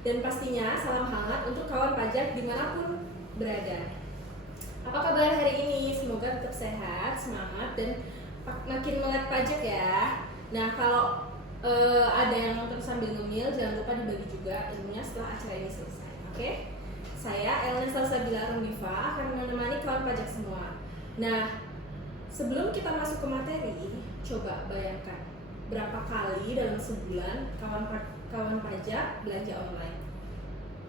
Dan pastinya salam hangat untuk kawan pajak dimanapun berada. Apa kabar hari ini? Semoga tetap sehat, semangat, dan makin melek pajak ya. Nah, kalau ada yang nonton sambil ngemil, jangan lupa dibagi juga ilmunya setelah acara ini selesai. Oke? Saya Elna Salsabila Rumbifa akan menemani kawan pajak semua. Nah, sebelum kita masuk ke materi, coba bayangkan berapa kali dalam sebulan kawan pajak belanja online?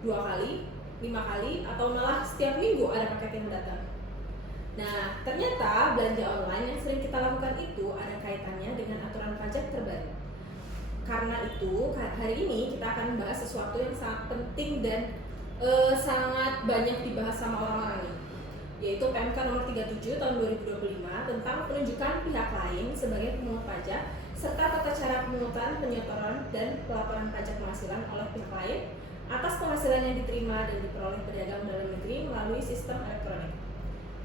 2 kali, 5 kali, atau malah setiap minggu ada paket yang datang. Nah, ternyata belanja online yang sering kita lakukan itu ada kaitannya dengan aturan pajak terbaru. Karena itu, hari ini kita akan membahas sesuatu yang sangat penting dan sangat banyak dibahas sama orang-orang ini, yaitu PMK nomor 37 tahun 2025 tentang penunjukan pihak lain sebagai pemungut pajak serta tata cara pemungutan, penyetoran, dan pelaporan pajak penghasilan oleh pihak lain atas penghasilan yang diterima dan diperoleh pedagang dalam negeri melalui sistem elektronik.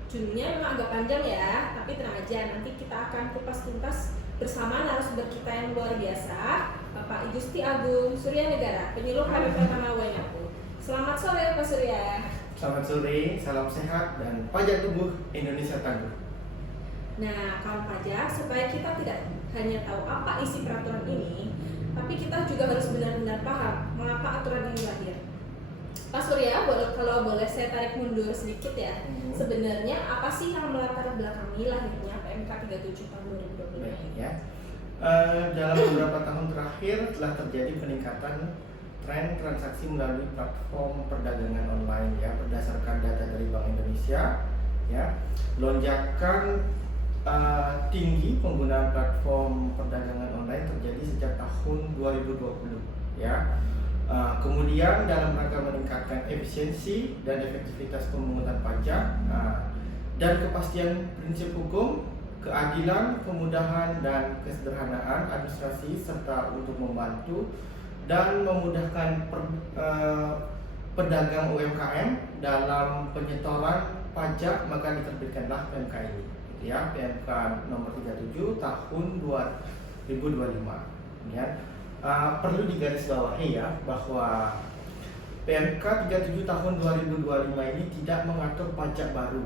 Judulnya memang agak panjang ya, tapi tenang aja, nanti kita akan kupas tuntas bersama narasumber kita yang luar biasa, Bapak Igusti Agung Surya Negara, penyuluh KPP Tanah Waingapu. Selamat sore Pak Surya. Selamat sore, salam sehat dan pajak tubuh Indonesia tangguh. Nah, kawan pajak, supaya kita tidak hanya tahu apa isi peraturan ini, tapi kita juga harus benar-benar paham mengapa aturan ini lahir. Pak Surya, kalau boleh saya tarik mundur sedikit ya. Sebenarnya apa sih yang melatar belakangi lahirnya PMK 37 tahun 2025 ini? Ya. Dalam beberapa tahun terakhir telah terjadi peningkatan tren transaksi melalui platform perdagangan online ya, berdasarkan data dari Bank Indonesia ya. Lonjakan tinggi penggunaan platform perdagangan online terjadi sejak tahun 2020 ya. Kemudian dalam rangka meningkatkan efisiensi dan efektivitas pemungutan pajak dan kepastian prinsip hukum, keadilan, kemudahan dan kesederhanaan administrasi serta untuk membantu dan memudahkan pedagang UMKM dalam penyetoran pajak, maka diterbitkanlah PMK ini gitu ya, PMK nomor 37 tahun 2025 ya. Perlu digarisbawahi ya bahwa PMK 37 tahun 2025 ini tidak mengatur pajak baru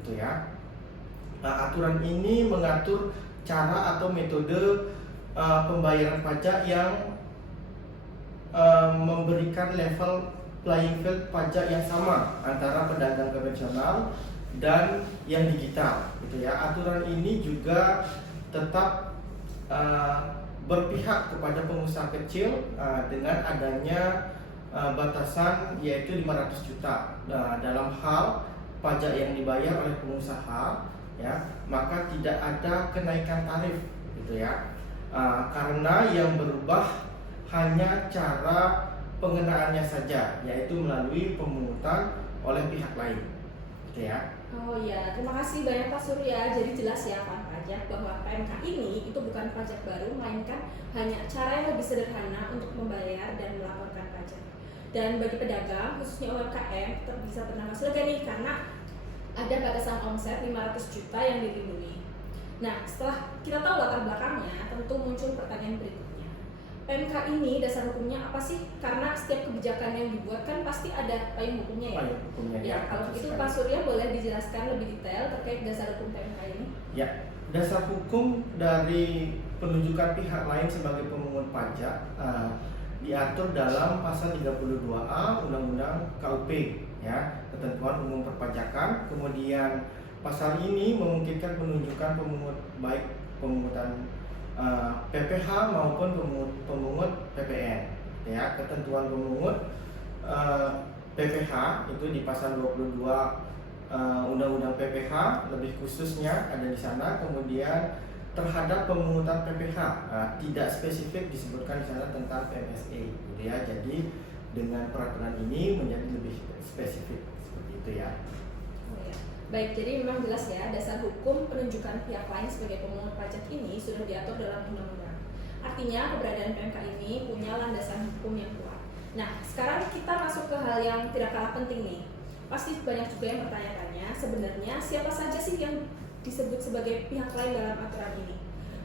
gitu ya. Aturan ini mengatur cara atau metode pembayaran pajak yang memberikan level playing field pajak yang sama antara pedagang konvensional dan yang digital gitu ya. Aturan ini juga tetap berpihak kepada pengusaha kecil dengan adanya batasan yaitu 500 juta dalam hal pajak yang dibayar oleh pengusaha ya, maka tidak ada kenaikan tarif gitu ya. Karena yang berubah hanya cara pengenaannya saja, yaitu melalui pemungutan oleh pihak lain gitu ya. Oh iya, terima kasih banyak Pak Surya. Jadi jelas ya kawan pajak bahwa PMK ini itu bukan pajak baru, melainkan hanya cara yang lebih sederhana untuk membayar dan melaporkan pajak. Dan bagi pedagang, khususnya UMKM, tetap bisa bernafas lega nih karena ada batasan omset 500 juta yang dilindungi. Nah, setelah kita tahu latar belakangnya, tentu muncul pertanyaan berikutnya. PMK ini dasar hukumnya apa sih? Karena setiap kebijakan yang dibuat kan pasti ada payung hukumnya ya. Payung hukumnya Ya, kalau begitu Pak Surya boleh dijelaskan lebih detail terkait dasar hukum PMK ini? Ya, dasar hukum dari penunjukan pihak lain sebagai pemungut pajak diatur dalam pasal 32A Undang-Undang KUP ya, Ketentuan Umum Perpajakan. Kemudian pasal ini memungkinkan penunjukan pemungut baik pemungutan PPH maupun pemungut PPN ya. Ketentuan pemungut PPH itu di pasal 22 Undang-Undang PPH lebih khususnya ada di sana. Kemudian terhadap pemungutan PPH tidak spesifik disebutkan di sana tentang PMSA gitu ya. Jadi dengan peraturan ini menjadi lebih spesifik seperti itu ya. Baik, jadi memang jelas ya, dasar hukum penunjukan pihak lain sebagai pemungut pajak ini sudah diatur dalam undang-undang. Artinya keberadaan PMK ini punya landasan hukum yang kuat. Nah, sekarang kita masuk ke hal yang tidak kalah penting nih. Pasti banyak juga yang bertanya-tanya, sebenarnya siapa saja sih yang disebut sebagai pihak lain dalam aturan ini?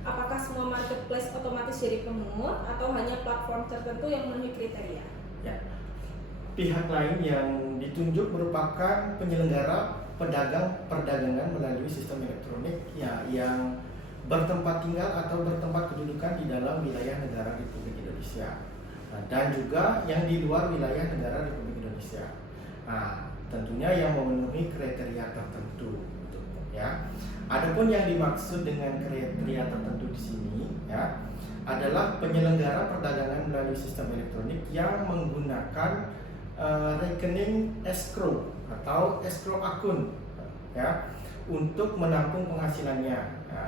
Apakah semua marketplace otomatis jadi pemungut atau hanya platform tertentu yang memenuhi kriteria? Ya. pihak lain yang ditunjuk merupakan penyelenggara perdagangan melalui sistem elektronik ya yang bertempat tinggal atau bertempat kedudukan di dalam wilayah negara Republik Indonesia. Dan juga yang di luar wilayah negara Republik Indonesia. Nah, tentunya yang memenuhi kriteria tertentu, ya. Adapun yang dimaksud dengan kriteria tertentu di sini, ya, adalah penyelenggara perdagangan melalui sistem elektronik yang menggunakan rekening escrow atau escrow akun, ya, untuk menampung penghasilannya, ya,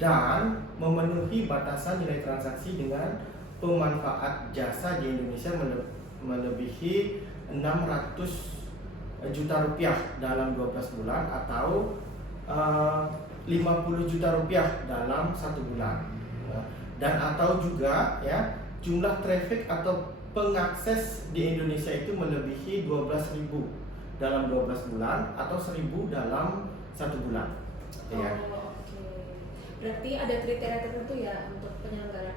dan memenuhi batasan nilai transaksi dengan pemanfaat jasa di Indonesia melebihi 600 juta rupiah dalam 12 bulan atau 50 juta rupiah dalam 1 bulan, dan atau juga ya jumlah traffic atau pengakses di Indonesia itu melebihi 12.000 dalam 12 bulan atau 1.000 dalam 1 bulan, ya. Oke. Berarti ada kriteria tertentu ya untuk penyelenggara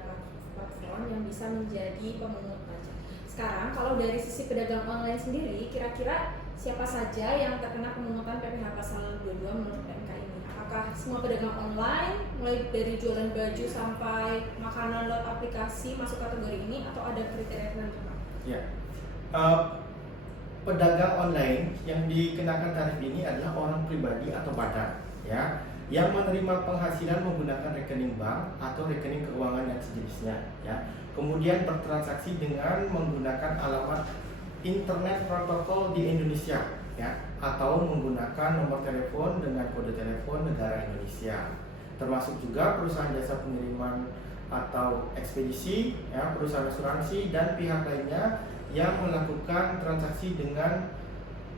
platform yang bisa menjadi pemungut pajak. Sekarang kalau dari sisi pedagang online sendiri, kira-kira siapa saja yang terkena pemungutan PPh pasal 22 menurut PMK ini? Apakah semua pedagang online, mulai dari jualan baju sampai makanan lewat aplikasi masuk kategori ini, atau ada kriteria tertentu, Pak? Ya, pedagang online yang dikenakan tarif ini adalah orang pribadi atau badan, ya, yang menerima penghasilan menggunakan rekening bank atau rekening keuangan yang sejenisnya, ya. Kemudian bertransaksi dengan menggunakan alamat internet protokol di Indonesia, ya, atau menggunakan nomor telepon dengan kode telepon negara Indonesia, termasuk juga perusahaan jasa pengiriman atau ekspedisi, ya, perusahaan asuransi dan pihak lainnya yang melakukan transaksi dengan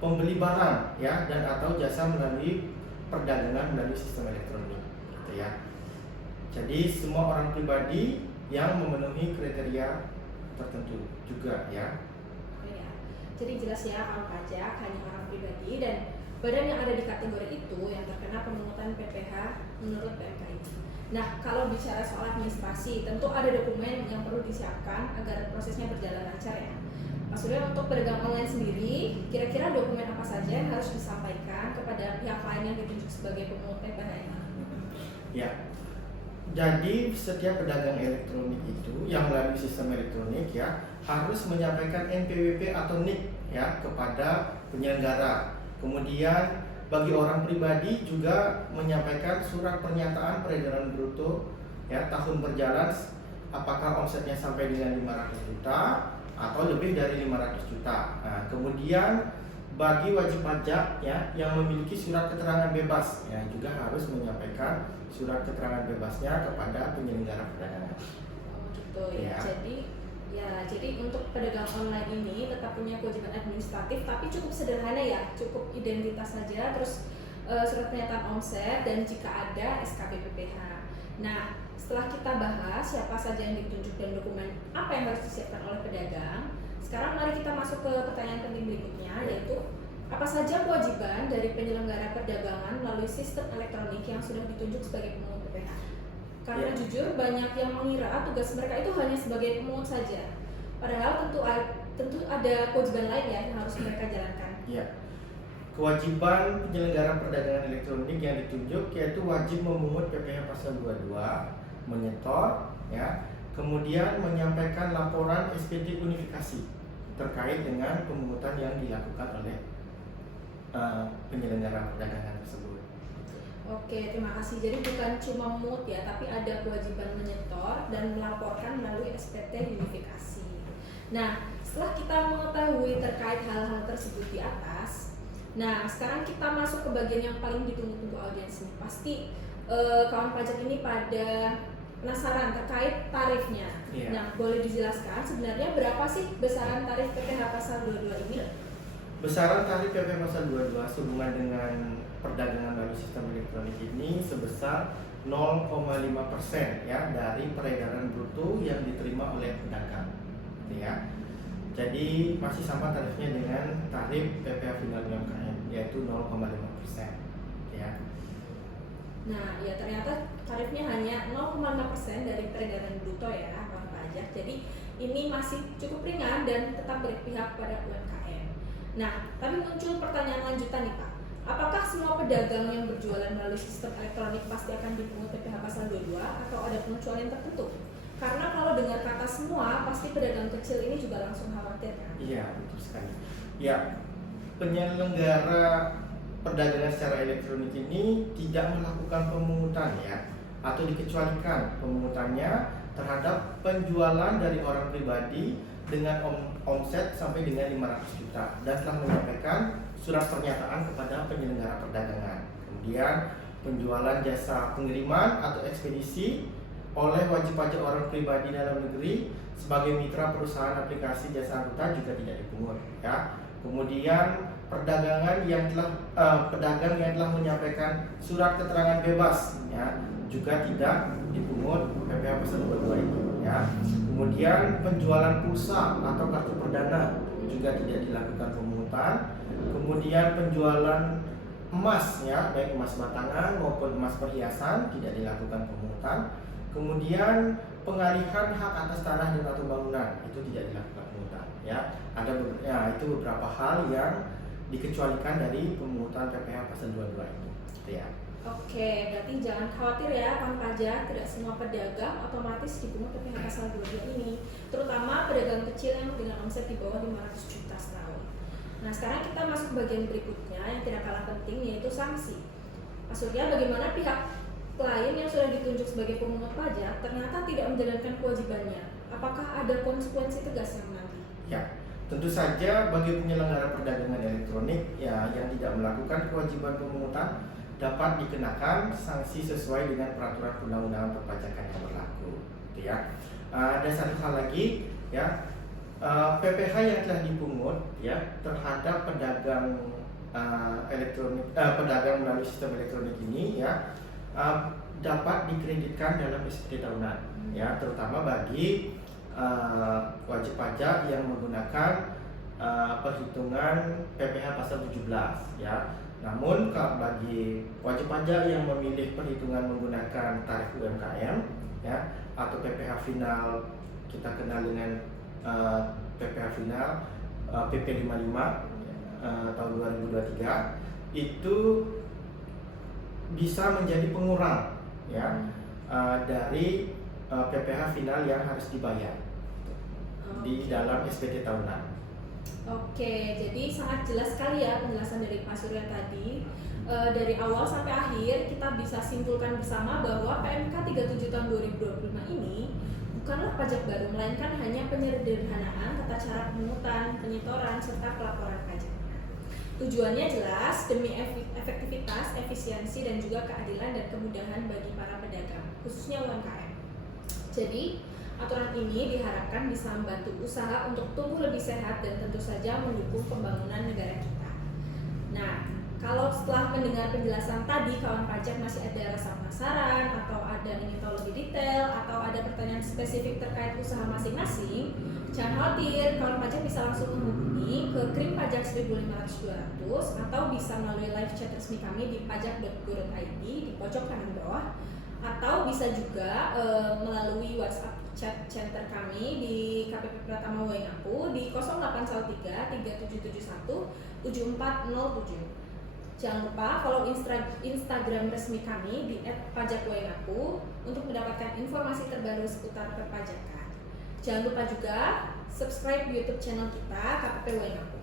pembeli barang, ya, dan atau jasa melalui perdagangan melalui sistem elektronik, gitu ya. Jadi semua orang pribadi yang memenuhi kriteria tertentu juga, ya. Jadi jelas ya, kalau pajak hanya orang pribadi dan badan yang ada di kategori itu yang terkena pemungutan PPh menurut PMK ini. Nah, kalau bicara soal administrasi, tentu ada dokumen yang perlu disiapkan agar prosesnya berjalan lancar ya. Mas Surya, untuk pedagang online sendiri, kira-kira dokumen apa saja yang harus disampaikan kepada pihak lain yang ditunjuk sebagai pemungut PPh ini? Ya, jadi setiap pedagang elektronik itu yang melalui sistem elektronik, ya, harus menyampaikan NPWP atau NIK, ya, kepada penyelenggara. Kemudian bagi orang pribadi juga menyampaikan surat pernyataan peredaran bruto, ya, tahun berjalan, apakah omsetnya sampai dengan 500 juta atau lebih dari 500 juta. Nah, kemudian bagi wajib pajak, ya, yang memiliki surat keterangan bebas, ya, juga harus menyampaikan surat keterangan bebasnya kepada penyelenggara perdagangan. Oh gitu ya. Jadi untuk pedagang online ini tetap punya kewajiban administratif, tapi cukup sederhana ya, cukup identitas saja, terus surat pernyataan omset, dan jika ada SKB PPh. Nah, setelah kita bahas siapa saja yang ditunjuk dan dokumen apa yang harus disiapkan oleh pedagang, sekarang mari kita masuk ke pertanyaan penting berikutnya, yaitu apa saja kewajiban dari penyelenggara perdagangan melalui sistem elektronik yang sudah ditunjuk sebagai pemungut PPh. Karena jujur banyak yang mengira tugas mereka itu hanya sebagai pemungut saja, padahal tentu ada kewajiban lain ya yang harus mereka jalankan. Ya. Kewajiban penyelenggara perdagangan elektronik yang ditunjuk yaitu wajib memungut PPh pasal 22, menyetor, ya, kemudian menyampaikan laporan SPT unifikasi terkait dengan pemungutan yang dilakukan oleh penyelenggara perdagangan tersebut. Oke, terima kasih. Jadi bukan cuma memungut ya, tapi ada kewajiban menyetor dan melaporkan melalui SPT unifikasi. Nah, setelah kita mengetahui terkait hal-hal tersebut di atas, nah sekarang kita masuk ke bagian yang paling ditunggu-tunggu audiens ini. Pasti kawan pajak ini pada penasaran terkait tarifnya. Yeah. Nah, boleh dijelaskan sebenarnya berapa sih besaran tarif PPh pasal 22 ini? Besaran tarif PPh pasal 22 sehubungan dengan perdagangan melalui sistem elektronik ini sebesar 0,5% ya dari peredaran bruto yang diterima oleh pedagang, ya. Jadi masih sama tarifnya dengan tarif PPh final UMKM, yaitu 0,5%, ya. Nah, ya ternyata tarifnya hanya 0,5% dari peredaran bruto ya, kawan pajak. Jadi ini masih cukup ringan dan tetap berpihak pada UMKM. Nah, tapi muncul pertanyaan lanjutan nih Pak. Apakah semua pedagang yang berjualan melalui sistem elektronik pasti akan dipungut PPh pasal 22 atau ada pengecualian tertentu? Karena kalau dengar kata semua, pasti pedagang kecil ini juga langsung khawatir kan? Iya, betul sekali. Ya, penyelenggara perdagangan secara elektronik ini tidak melakukan pemungutan ya, atau dikecualikan pemungutannya terhadap penjualan dari orang pribadi dengan omset sampai dengan 500 juta dan telah menyampaikan surat pernyataan kepada penyelenggara perdagangan. Kemudian penjualan jasa pengiriman atau ekspedisi oleh wajib pajak orang pribadi dalam negeri sebagai mitra perusahaan aplikasi jasa angkutan juga tidak dipungut ya. Kemudian perdagangan yang telah pedagang yang telah menyampaikan surat keterangan bebas ya juga tidak dipungut PPh pasal 22 ini ya. Kemudian penjualan pulsa atau kartu perdana juga tidak dilakukan pemungutan. Kemudian penjualan emas ya, baik emas batangan maupun emas perhiasan tidak dilakukan pemungutan. Kemudian pengalihan hak atas tanah dan atau bangunan itu tidak dilakukan pemungutan ya. Itu beberapa hal yang dikecualikan dari pemungutan PPh pasal 22 ini gitu ya. Oke, berarti jangan khawatir ya kawan pajak, tidak semua pedagang otomatis dipungut PPh pasal 22 ini, terutama pedagang kecil yang dengan omset di bawah 500 juta setahun. Nah, sekarang kita masuk bagian berikutnya yang tidak kalah penting, yaitu sanksi. Maksudnya bagaimana pihak klien yang sudah ditunjuk sebagai pemungut pajak ternyata tidak menjalankan kewajibannya. Apakah ada konsekuensi tegas yang menanti? Ya, tentu saja bagi penyelenggara perdagangan elektronik ya yang tidak melakukan kewajiban pemungutan dapat dikenakan sanksi sesuai dengan peraturan perundang-undangan perpajakan yang berlaku, gitu ya. Ada satu hal lagi ya, PPh yang telah dipungut ya terhadap pedagang elektronik, pedagang melalui sistem elektronik ini ya dapat dikreditkan dalam SPT tahunan ya, terutama bagi wajib pajak yang menggunakan perhitungan PPh pasal 17 ya. Namun bagi wajib pajak yang memilih perhitungan menggunakan tarif UMKM ya atau PPh final, kita kenal dengan PPh final PP 55 tahun 2023, itu bisa menjadi pengurang ya dari PPh final yang harus dibayar di dalam SPT tahunan. Oke, jadi sangat jelas sekali ya penjelasan dari Pak Surya tadi. Dari awal sampai akhir kita bisa simpulkan bersama bahwa PMK 37 tahun 2025 ini bukanlah pajak baru, melainkan hanya penyederhanaan tata cara pemungutan, penyetoran, serta pelaporan pajak. Tujuannya jelas demi efektivitas, efisiensi, dan juga keadilan dan kemudahan bagi para pedagang, khususnya UMKM. Jadi aturan ini diharapkan bisa membantu usaha untuk tumbuh lebih sehat dan tentu saja mendukung pembangunan negara kita. Nah, kalau setelah mendengar penjelasan tadi kawan pajak masih ada rasa penasaran atau ada ingin tahu lebih detail atau ada pertanyaan spesifik terkait usaha masing-masing, jangan khawatir, kawan pajak bisa langsung menghubungi ke Krim Pajak 1.500-200 atau bisa melalui live chat resmi kami di pajak.go.id di pojok kanan bawah, atau bisa juga melalui WhatsApp chat center kami di KPP Pratama Waingapu di 0813 3771 7407. Jangan lupa follow Instagram resmi kami di @pajakwaingapu untuk mendapatkan informasi terbaru seputar perpajakan. Jangan lupa juga subscribe YouTube channel kita KPP Waingapu.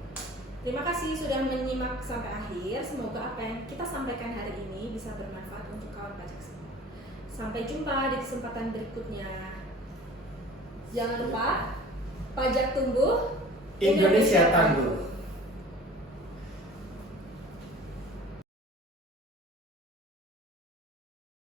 Terima kasih sudah menyimak sampai akhir. Semoga apa yang kita sampaikan hari ini bisa bermanfaat untuk kawan pajak semua. Sampai jumpa di kesempatan berikutnya. Jangan lupa, pajak tumbuh, Indonesia tangguh.